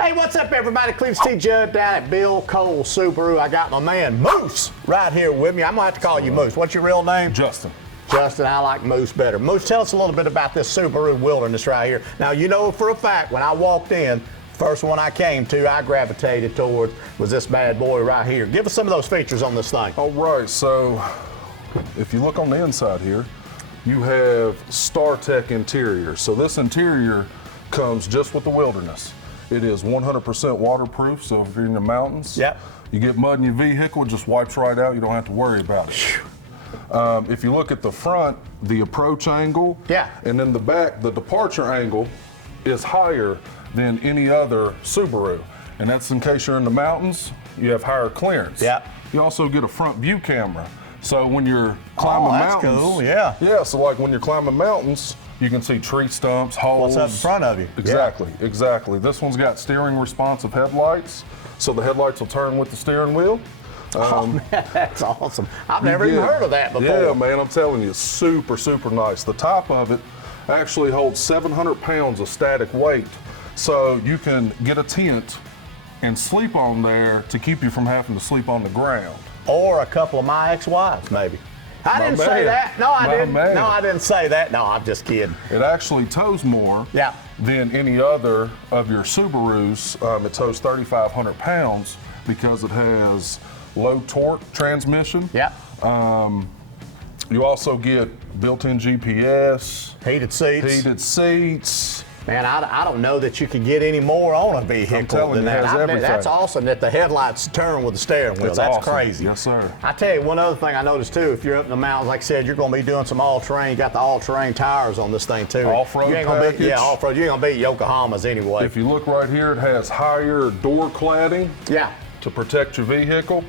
Hey, what's up, everybody? Cleve's T. Judd down at Bill Cole Subaru. I got my man Moose right here with me. I'm gonna have to call you Moose. What's your real name? Justin. Justin, I like Moose better. Moose, tell us a little bit about this Subaru Wilderness right here. Now, you know for a fact, when I walked in, first one I came to, I gravitated towards was this bad boy right here. Give us some of those features on this thing. All right, so if you look on the inside here, you have StarTech interior. So this interior comes just with the Wilderness. It is 100% waterproof, so if you're in the mountains, you get mud in your vehicle, it just wipes right out. You don't have to worry about it. If you look at the front, the approach angle, and then the back, the departure angle is higher than any other Subaru. And that's in case you're in the mountains, you have higher clearance. You also get a front view camera. So when you're climbing mountains, cool, so like when you're climbing mountains, you can see tree stumps, holes. What's up in front of you? Exactly. This one's got steering responsive headlights, so the headlights will turn with the steering wheel. Oh, man, that's awesome. I've never even heard of that before. Yeah, man, I'm telling you, it's super, super nice. The top of it actually holds 700 pounds of static weight, so you can get a tent and sleep on there to keep you from having to sleep on the ground. Or a couple of my ex-wives, maybe. I didn't say that. No, I didn't. No, I didn't say that. No, I'm just kidding. It actually tows more than any other of your Subarus. It tows 3,500 pounds because it has low torque transmission. You also get built-in GPS. Heated seats. Man, I don't know that you could get any more on a vehicle than that. That's awesome that the headlights turn with the steering wheel. That's awesome. Crazy. Yes, sir. I tell you, one other thing I noticed too, if you're up in the mountains, like I said, you're going to be doing some all-terrain. You got the all-terrain tires on this thing too. Off-road package. Off-road. You ain't going to be Yokohamas anyway. If you look right here, it has higher door cladding to protect your vehicle.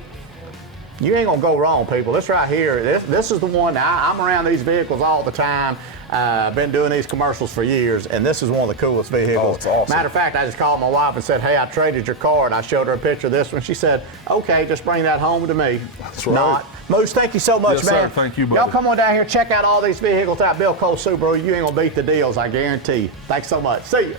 You ain't gonna go wrong, people. This right here, this is the one. I'm around these vehicles all the time. I've been doing these commercials for years, and this is one of the coolest vehicles. Oh, it's awesome. Matter of fact, I just called my wife and said, hey, I traded your car, and I showed her a picture of this one. She said, okay, just bring that home to me. That's right. Moose, thank you so much, man. Sir. Thank you, buddy. Y'all come on down here, check out all these vehicles out Bill Cole Subaru. You ain't gonna beat the deals, I guarantee you. Thanks so much. See you.